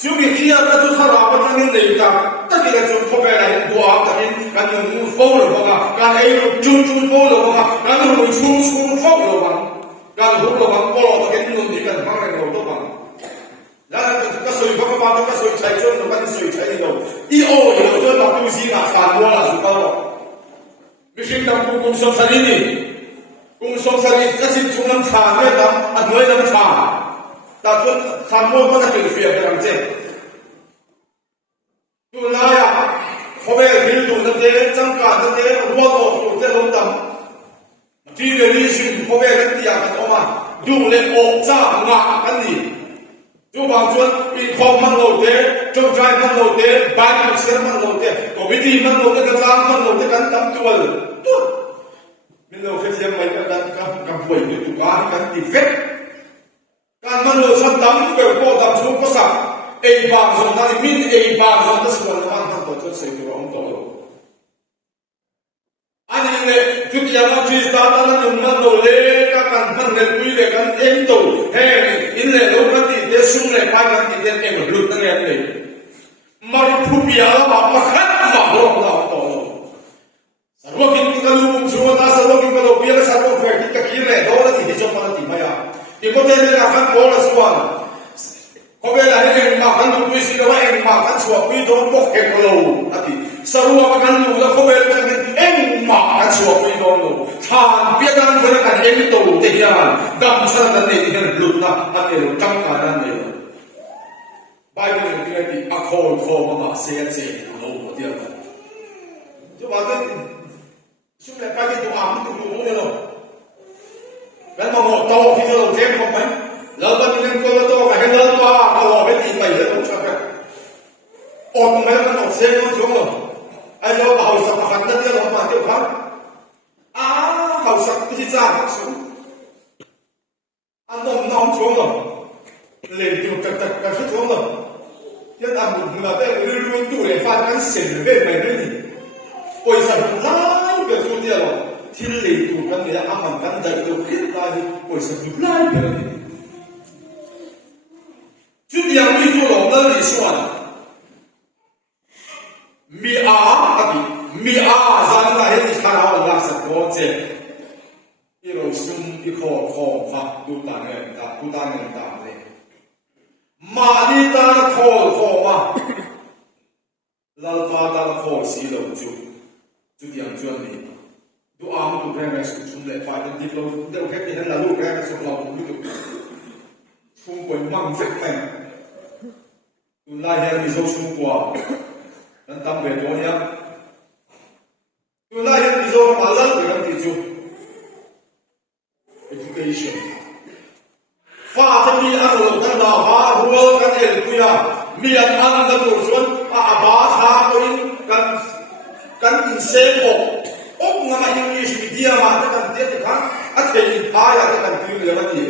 จุมีขี้ยาก็จุดทาราบันนั้นเลยกันตั้งแต่จุดพบไปแล้วตัวอับตั้งกันนุ่งฟ้องหรือว่ากันไอ้จุดฟ้องหรือว่ากันนุ่งชุ่มฟ้องหรือว่ากันหัวหรือว่าปลอดกันนุ่งดีกันมาเรื่องตัวมันแล้วก็สวยพระบาทก็สวยใจจนก็สวยใจเราอีโอเดี๋ยวจนเราดูสินะขาดวัวละสุดแล้วไม่ใช่ทำกุมสมสันนี่กุมสมสันนี่จะสิ้นชุนน้ำขาดไม่ทำอันน้อยน้ำขาดแต่จนทำวัวก็จะเกิดเฟียร์กันเจ๊ดูแลอ่ะเขาไปหิวดูนั่นเจ๊จังการนั่นเจ๊วัวโตดูเจ๊ลงต่ำที่เรื่องนี้สิ่งเขาไปกันที่อยากกันออกมาดูเลยออกจากงากันนี่ดูบางส่วนอีกความมันโลดเตะจงใจมันโลดเตะบางเสียมันโลดเตะก็วิธีมันโลดเตะกันตามมันโลดเตะกันตามตัวตัวมิโลเคเซียมไปกันกับป่วยด้วยตุกากันติดเฟกการมันโลดสันตามเปิดโปรตามช่วงก็สักไอ้บางส่วนนั้นมินไอ้บางส่วนนั้นส่วนนั้นทั้งตัวจะเสียตัวองตัวอันนี้เนี่ยจุดยังคริสต์ตานั้นมันโลดเละกันมันเล่นคุยเล่กันเอ็นตัวเฮ้อินเล่โลกันที่เดซุ่มเล่ไปกันที่เดเอ็งหลุดนั่นเองเลยมารุพูบีอาลามาขัดมาโลกเราตัวสารวัตรกินกันลูกชัวร์ตาสารวัตรกินกันลูกเบี้ยสารวัตรกินกันกินเล่โดนที่ที่จอมันที่มาที่คนเดียวเนี่ยขันโบราณส่วนเขาเวลาเอ็งมาขันดูคุยสิว่าเอ็งมาขันชัวร์คุยโดนพวกเอ็งโลนั่นที่สารวัตรกันดูแล้วเขาเวลาเอ็งมาขันชัวร์คุยโดนโลทางเบี้ยกันเพื่อนกันเอ็งโตเทียนดำชนะนั่นเองหลุดนะอันนี้เราจังการนั่นเองไบเบิลเรียกที่อโคลโคมาเสียเสียโลเดียวกัน จุบาจันชุบเลยไปที่ตัวอามันตัวนู้นเลยแล้วมาหมดโตที่จะลงเทมของมันแล้วตอนนี้ก็โตกันให้เลิกว่าเอาไปตีไปแล้วต้องชักกันอดไม่แล้วมันอดเสียงมันช่วงเลยไอ้เราเอาสักพักนั่นที่เรามาเที่ยวพักเขาสักพิจารณาสูงอันน้องช่วงเลยเล่นอยู่กันช่วงเลยยันอันหนึ่งเราได้รู้ตัวเลยฟ้ากันเสียงเว้ยไปเลยนี่โอ้ยสักหลายเกิดสุดเดียวที่เล่นอยู่กันเนี่ยอามันกันได้ตัวคิดได้โอ้ยสักหลายเกิดจุดยังมีตัวหลงนั่นส่วนมีมีจังนะเห็นข้าวรักสักโปรเจกต์ที่เราซุ่มที่ขอฟังดูตาเงินตาเลยมาดีตาขอมาลาฟ้าตาขอสีเหลืองจุดยังจวนนี้ดูอามุตุแรงแรงสุ่มเลยฝ่ายนั้นที่เราเดี๋ยวแค่ที่เห็นเราลูกแรงสุ่มเราผมดูชุ่มกว่ามั่งสักแม่ดูไล่เห็นมีโซ่ชุ่มกว่านั่นตั้งเวทตัวนี้ดูไล่เห็นมีโซ่มาเลิกไปกันที่จุด education ฟ้าจะมีอารมณ์กันดาวฟ้าหัวกันเอลกุยามีอันกันตัวส่วนอาบาทาตัวนี้กันอินเซนอกงานอิงลิชมีเดียมาจะกันเด็ดครั้งอันเห็นพายจะกันคือเรื่องที่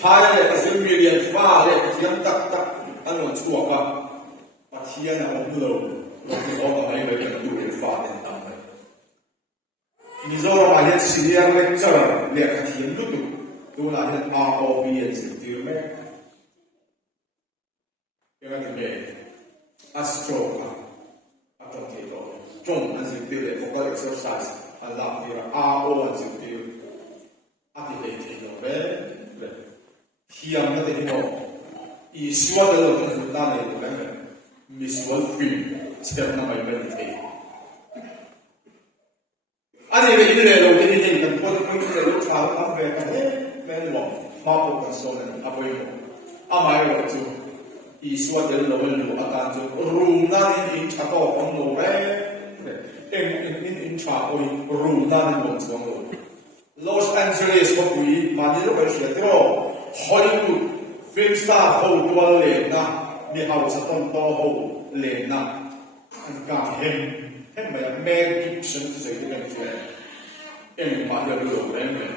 พายเนี่ยก็จะมีเรียนฟ้าเนี่ยเทียมตักอันนั้นชั่วป่ะปัจจัยนั้นเราเราเอาอะไรไปกันดูเรื่องฟ้าเนี่ยตามไปมิโซรามาเห็นสิ่งอย่างเล็กจ้ะเรียกเทียมลุกดูน่าเห็น ROV สิ่งที่ไม่ยังไงถึงเนี่ย astro ป่ะอัตโนมัติจงอันสิ่งที่เรียก vocal exercise อันหลักที่เรา RO อันสิ่งที่อัติเลติโนเบเทียมนั่นเองเนาะอีส่วนเราต้องดูด้านนี้ด้วยนะมีส่วนฟิล์มสเต็ปนั้นไม่เป็นที่อันนี้เป็นเรื่องเราที่นี่กันพอที่มันเป็นเรื่องชาวอังกฤษกันแม่หลวงมาพูดกันส่วนนั้นอาบุยโมอาไม่รู้จุอีส่วนเดินเราเป็นรู้อาการจุรูนั่นอินชาโต้ของเราอินชาโต้รูนั่นบนส่วนเราLos Angeles ก็คุยมาที่เราไปเชียร์ที่เราฮอลลีวูดฟิล์มสตาร์เขาตัวเล่นนะมีเขาสตอมโตเขาเล่นนะอันการเห็นไหมแมนกิฟสันจะเป็นยังไงมาที่เราเล่นเลย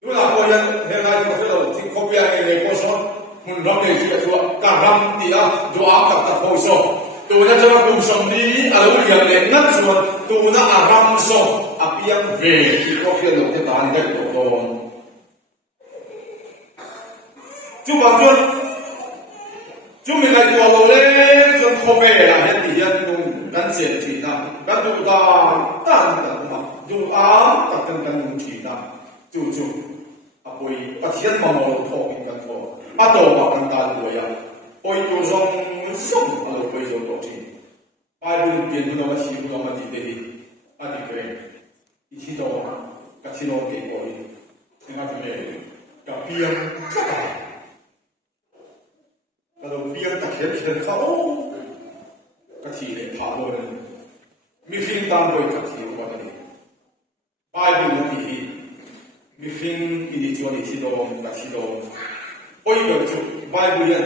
ดูนะพอยังเห็นอะไรที่เราที่เขาเบียร์ในโพสต์หุ่นร้องในชีวิตตัวการรำตีนะดูอากับตะโพสต์ตัวนั้นจะมาคุมสมดีอะไรอย่างเล่นนั่นส่วนตัวนั้นอารมณ์ส่งอภิยังเวที่เขาเขียนลงที่ตานี่ได้ตัวโตจุบจนจุมีอะไรตัวเราเล่นจนเขาเวล่ะเห็นที่ยันตรงกันเสียทีนะกันดูตาตั้งแต่มาดูตัดกันทีนะจุอภัยปะเทียนมาโมโทกินกันโทอาโตมากันตาด้วยอ่ะโอ้ยตัวส่งอะไรไปจนตัวทีไปดูเปลี่ยนตัวมาชีวิตตัวมาดีเดียอันนี้เป็นอีที่โตกับที่โตเก่งกว่าอีกนะครับที่เนี่ยกับเพียงก็ได้ก็เราเพียงแต่เขียนเขากะทิเลยผ่าโดนมีฟิล์มตามโดยกะทิว่ากันนี่ไปดูกะทิมีฟิล์มอีดิชั่นที่โดนกะทิโดนโอ้ยแบบจุไปดูยัน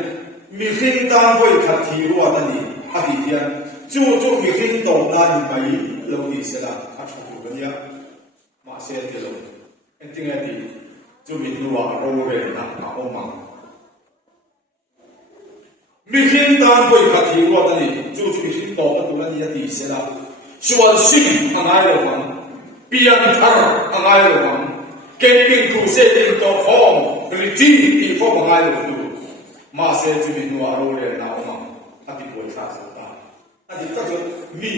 มีฟิล์มตามโดยกะทิว่ากันนี่อาทิตย์ยันจู่มีฟิล์มตกน้ำไปเราดีเสียละข้าชอบกันเนี่ยมาเสียที่เราเอ็นติ้งไอ้ที่จู่มีตัวเราเรียนนะเอามามีฟิล์มตามโดยกะทิว่ากันนี่จู่มีฟิล์มตกตัวนั้นเนี่ยดีเสียละส่วนสิ่งอะไรเราฟังเปลี่ยนทางอะไรเราฟังเก่งเป็นครูเสียเป็นตัวของหรือจีที่พวกอะไรเราดูมาเสียจู่มีตัวเราเรียนนะเอามาอาทิตย์วันชาติอันนี้ก็จะมี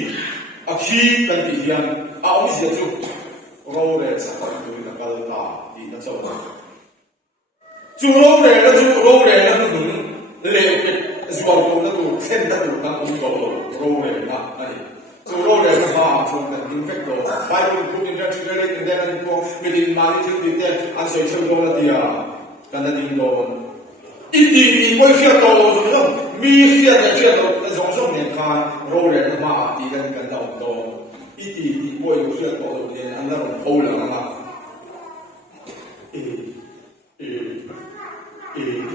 อาชีพกันที่ยังเอาไม่เสียจุดเราเรียนสักวันดูนักการตาดีนักเจ้าจุดเราเรียนแล้วจุดเราเรียนแล้วถึงเลี้ยงเป็นสวรรค์นั่นตัวเส้นนั่นตัวนั่นตัวเราเรียนนะอันนี้จุดเราเรียนมาจุดนั้นอินเฟกต์ตัวไปดูคุณอินเทอร์เน็ตเรียนนั่นตัวไม่ได้มาที่ที่เดียวอันเสียชื่อตัวนั่นเดียวกันนั่นเองตัวอีกทีมีคนเชื่อตัวจุดนั้น มีเสียแต่เชื่อเราแต่สองช่วงเนี่ยการโรเรนมาตีกันกันดาวโตอีตีป่วยเชื่อตัวเนี่ยอันนั้นเราพูดแล้วนะ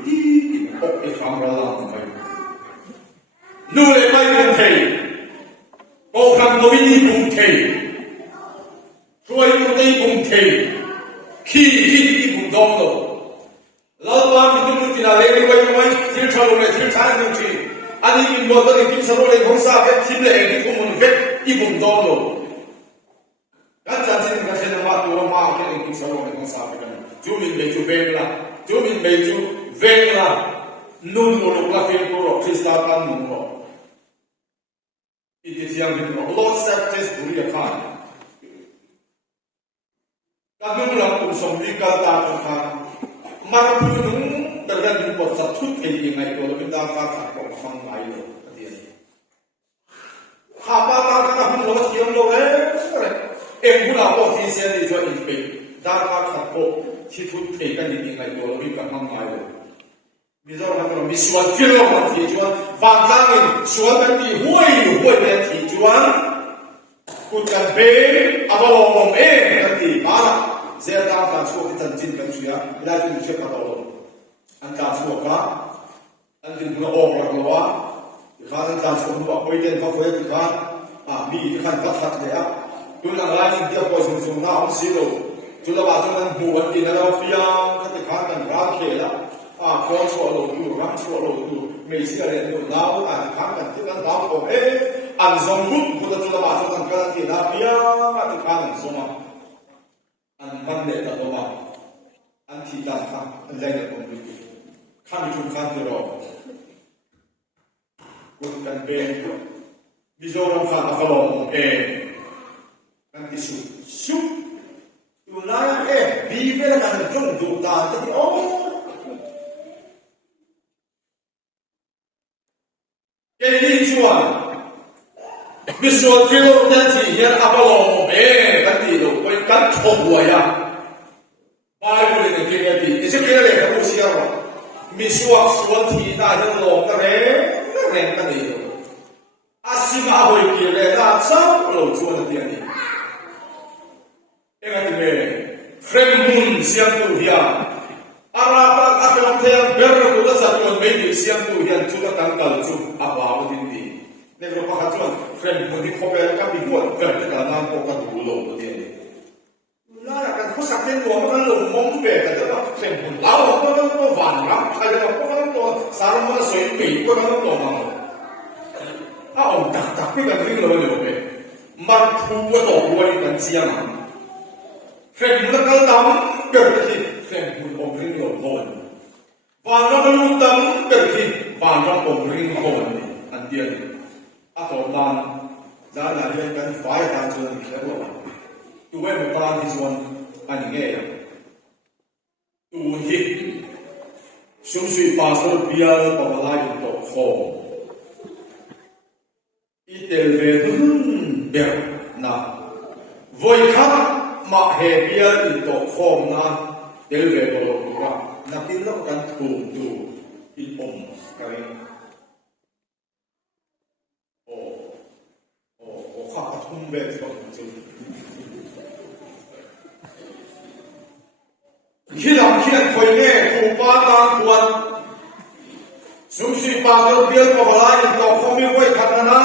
ที่ออกไปฟังเราลำไปนูเลยไปบุญเทยโกคำโดยนี่บุญเทยช่วยตัวนี้บุญเทยขี้ที่บุญดองโตเราบ้านมีทุกที่น่าเลี้ยงไว้ไว้ที่ชาวโลกที่ชาวนึงที่อันนี้กินบ่ต้องกินสโลเลยของซาเฟที่เลยที่ทุกคนเวทอีบุญดองโตการจัดสิ่งการเช่นมาตัวมาแค่กินสโลเลยของซาเฟกันจูมินเบจูเบงละจูมินเบจูเวงละนุ่นโมโลกลาเฟนโปรคริสตาตันนุ่นโมอีที่ยังเป็นโลดเซปเทสบุรีอาคารการเมืองเราคุณสมดีการตาตุกามาพูดถึงประเด็นบทสัตว์ทุกทียังไงตัวเราเป็นดาวการขัดของฟังไหลเลยประเดี๋ยวนี้หาบ้านเราการพูดเราเที่ยวเราเอ็งพูดเราบอกที่เสียดีจนอินเป็นดาวการขัดของที่ทุกทีกันยังไงตัวเราเป็นการฟังไหลเลยมิจฉาเราเรามีส่วนที่เราบางทีจวนฟังจังอินส่วนเป็นที่ห่วยเป็นที่จวนกูจะเป็นอาบลองเองกันที่มาเสียดายการช่วยที่จันจินกันเสียได้จนเชื่อกันตลอดอันการช่วยกันอันที่เราออกหลักเราว่าข้าอันการช่วยเราไปเดินเข้าไปที่ข้ามีที่ข้าพัฒนาเลยดูหนังรายนี้เดียวพอส่งหน้าของสิโลจุดว่าตรงนั้นหัวที่เราเฟียงก็ที่ข้ากันรักเขละก้อนชัวร์โลดูรักชัวร์โลดูไม่เสียเลยดูเราข้ากันที่นั้นเราโอเคอันสมบูรณ์พุทธจุดว่าตรงนั้นก็ที่เราเฟียงที่ข้ากันสมอันมันเด็ดตัวมาอันที่ด้านข้างอันแรกเนี่ยผมดูข้ามีทุนข้างที่รอกุศลเป็นมิโซรัมข้าอัคลองกันที่สุดชุบตัวนั้นบีเฟลกันจงดูตาที่โอ้เอ็นดีชัวมิโซฟิโลนั่นที่ยันอัคลองกันที่เราไปกันชมวัวยาBible ni kaya di, isi kaya le kamu siapa? Misuak suati dah jelong keren kan itu. Asim ahoy kaya le dah sah lo jual dia ni. Ingat ni, Fremdun siang tu dia. Arapat akhirnya yang berlaku satu media siang tu dia juga tanggal tu apa ini. Negara pakai Fremdun di kopel kami buat kerana pokat dulu dia ni. Lah kan khusus itu orang lu mungkin betul tak? Sempurna. Lalu orang tu wanita, kalau orang tu sarung sepi, orang tu mana? Tapi kan ini loh ni, marfu atau buat ikan siang. Sempurna kalau tamu berarti sempurna orang lu mohon. Wanita lu tamu berarti wanita orang mohon. Antian atau dan jangan ada kan faedah jangan kelewat. Tu yang berperan di zaman anjingnya, tu hit, sumsui pasal biar pembalai untuk kau, itel bedun ber, na, voikan mak biar untuk kau na, itel bedun juga, na pilih kan tu ipom kali, kah tumben sebab Hilang koi ne kupa tang kuat sumsi pasal biar pembalai untuk kami koi karena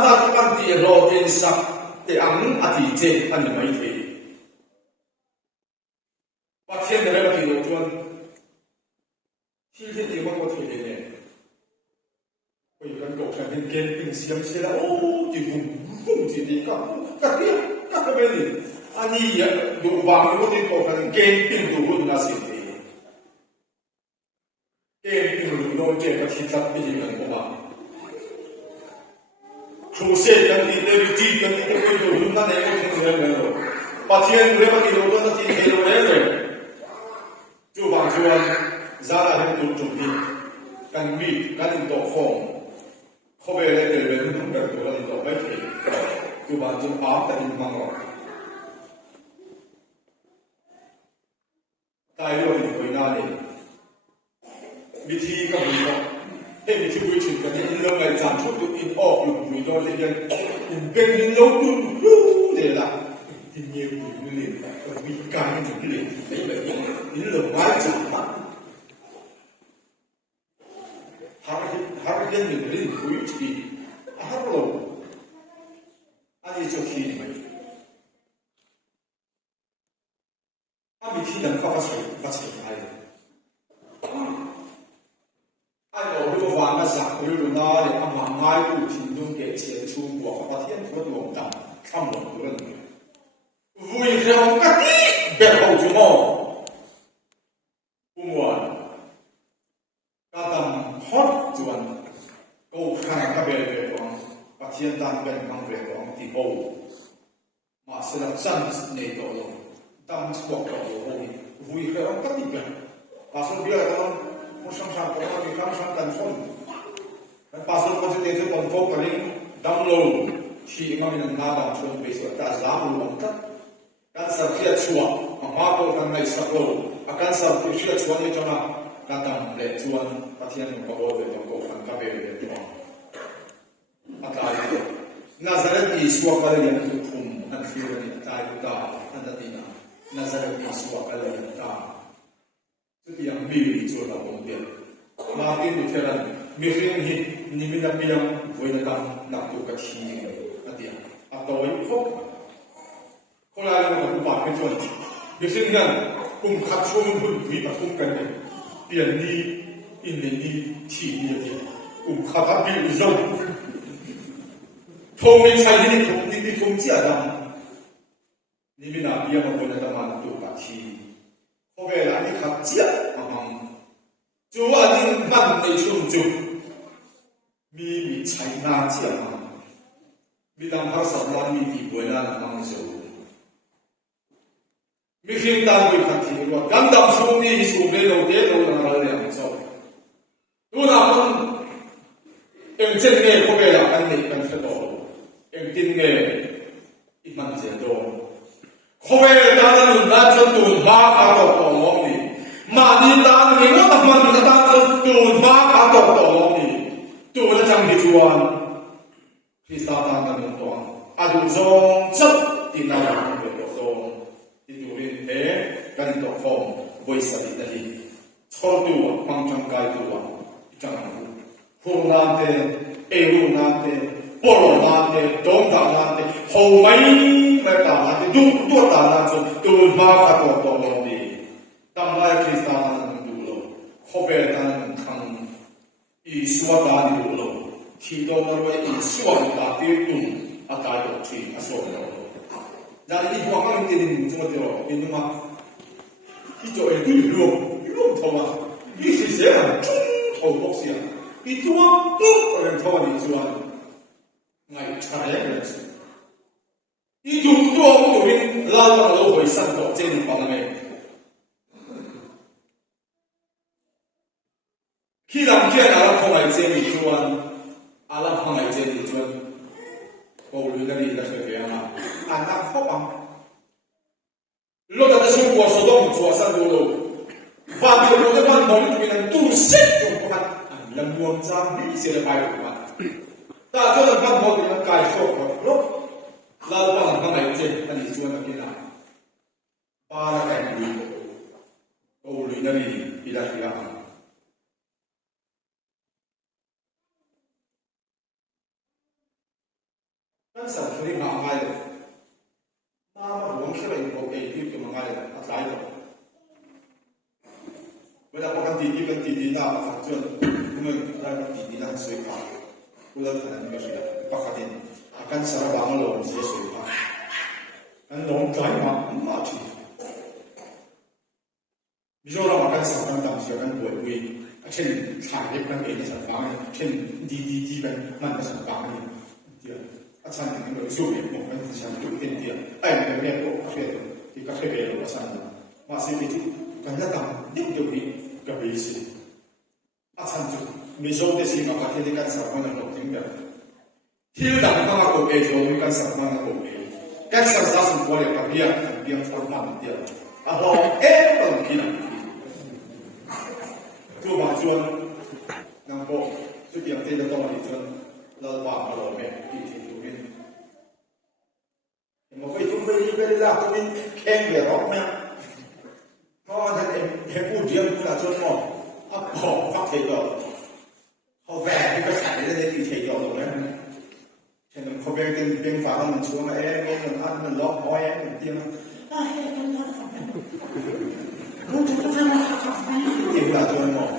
dah kan dia rotin sak tiang ati je ane mai te. Pasien mereka kilo tuan hilang dia mau kau ni. Koi kan kau kan camping siang sila di bung di kat beli. Ani ya do bang ko din ko kan camping do na sinte camping do je ka thitap bi kan ko ma crusade kan ni de ti kan ni ko do na ne ko thing ne lo patien re ba ki do na ti he lo le ju bang chuan zara he do tu bi kan mi kan do khom ko be le de be nu ka do na do ba ti ju bang ju pa ta ni mang lo Tai lo ni koi na ni วิธีกับมันก็วิธีวิจิตร ามชุดตัวอินออกอยู่อยู่โดนเรียนเป็นโลกดูรู้เลยล่ะที่เงียบอยู่นี่มีการถึงเลยนี่เราไว้จับมันหาเรื่องหนึ่งเรื่องคุยที่หาโลกอันนี้จะคิดไหมถ้ามีที่นั่นก็ใช่ไอ้如果玩个啥，比如哪里啊买买股听众给钱出国，把天活动当看不懂的人，为什么个地别好就好？不管，当好就完，我看个别别讲，把天当别当别讲地好，马是了真是那个了，当初个了为什么个地别？把手别当。我上上我们刚上单冲，把手我就得去帮folk个人download，去我们能拿到冲被说，但是咱们忘了，干啥去错，马过刚来时候，干啥去错你就那，那当来做，把天能够的能够看个别的地方，大爷，那在那里说个人不同，那是人大有大，那地方，那在那里说个人大。这样没有做到目标，那边的天人，没人你们那边为了当做个体验，那点，到以后，后来我们把这做，没人公开说明对把公干的，便利因为你体验的，公开他比肉，透明产业的统计啊，你们那边我们那么多个体验。后来你看这，就按你慢的冲就，咪才拿这嘛，咪当他十万咪地位那能受，咪现单位看题我，敢当兄弟说没有别都能来两手，如那么，用正的后来了，跟你跟得到，用正的一万钱多。后来当然那就多马卡多多罗米，马尼当你我他妈的当成多马卡多多罗米，多了讲的主其实当然能多，就从这的那样的多多，的多人跟多方为什么那里，错多方向改多，这样湖南的、路南的、波罗南的、东港南的，后面。ไม่ต่างกันดูตัวต่างกันดูมาขัดตัวลงดีตั้งแต่คริสต์มาสดูโลเขาเป็นการทำอิสวาการดูโลที่โดนเราไปอิสวาการที่ตุ้มอาการตัวที่อาศัยโลจากที่พวกมันที่นี่จังหวะเดียวเห็นไหมที่จะดูรวมเท่าไหร่ที่สิ่งเสียงจุ๊บเท่าบอกเสียงที่ตัวปุ๊บอะไรเท่านี้ส่วนไงใช่ไหม一种多有人拉到楼会上到这种方面，khi làm kia là không phải trên bị chuan, là không phải trên bị chuan, câu luyện cái gì là phải về mà, là không bằng, lúc đó chúng tôi số đông chùa sang đồ đồ, và bây giờ chúng ta nói chuyện là tu sét trong quan, làm nguồn giang đi sẽ là bài của bạn, ta cho rằng văn hóa là cải sổ của lúcเราบางคนไม่เจ็บอันนี้ชวนกันนะปาระกันดีโอ้ลุยนั่นนี่ปีละนั่นสัตว์ที่มาง่ายเลยมาหวงแค่ไหนโอเคที่จะมาง่ายเลยอะไรหรอกเวลาปกติที่เป็นตีน่าปกติมันได้ตีน่าสวยกว่าเวลาทำนี่ก็สวยปกติakan sarabang lom sa suwa. Ang lom kaya mati. Bisora akan sarabang dam siya kan buwi. Chen thangip kan eni sarabang, chen di kan man sarabang ni. Dia. Asan kan lo suwi mo kan siya tu ken dia. Ai kan dia ko ka feto. Di ka febe lo asan. Ma si ti kan da dam dik yo ni ka bisi. Asan tu misol de si ma ka te kan sarabang lo tinga. Hill dan mga ko ejo mi kan sa mga ko e. Kas sa sa ko le kapia formal dia. Aho pang kina. Tu ma chuan nang po su biang te da to ni chuan เราวางมาเราแม่ที่ที่ตรงนี้มันก็ยุ่งไปละตรงนี้แข็งเดือดร้อนไหมเพราะว่าท่านเห็นพูดเดียวพูดละจนหมดถ้าบอกพักเทยอเขาแหวกที่ก็ใส่ได้ในที่เทยอตรงนั้นเช่นเขาแบ่งเป็นฝามันชัวร์มามันอัดมันล็อกห้อยมันเตียงที่พูดละจนหมด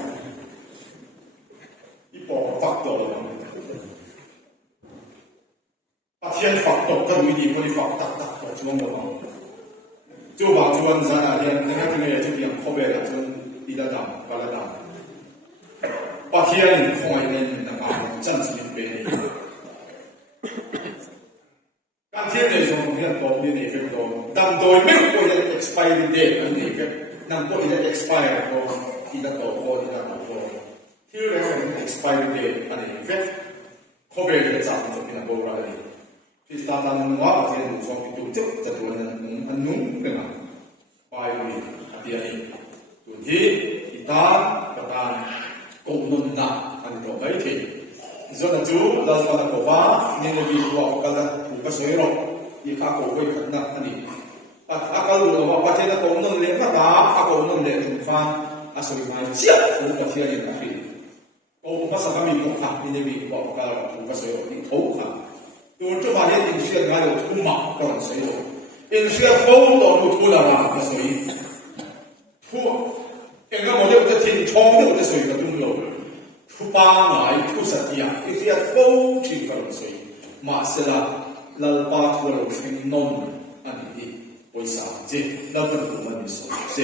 ที่บอกฝักตัว把天放到更为地方的放大中国方，就把中国咱那天人家这边就变后边了，就一大档、八大档，把天放在那那个政治里边的，当天的时候，你看多的那份多，当多没有过的 expiry date 的那个，当多的 expire 多，一大多多，一大多多，ที่เรียกว่า expiry date อันนี้เป็น后边的账就变得多了的。ที่ตาตามันว่าประเทศมุสลิมที่ถูกจัดตัวนั้นมันนุ่มขึ้นมาไปเลยอาทิตย์นี้ตัวที่ที่ตาประธานกองนุนนะอันนี้เราไปที่ส่วนจู่เราจะมาบอกว่านี่เราดีกว่ากันละถูกกระสุนหรอกที่ข้าโกไปขันนักอันนี้อาการรู้ว่าประเทศกองนุนเลี้ยงมาตาข้ากองนุนเลี้ยงถึงฟังอาศัยมาเสียถูกประเทศนี้นะพี่กองภาษามีมุขะนี่มีบอกกันถูกกระสุนที่ถูกค่ะตัว这把年影视还有土马到谁有影视风到路土了嘛那所以土应该我就在听窗的的水的中有土巴来土实地啊一些风去到所以马是啦老巴土了去弄安尼为啥这那本我们说是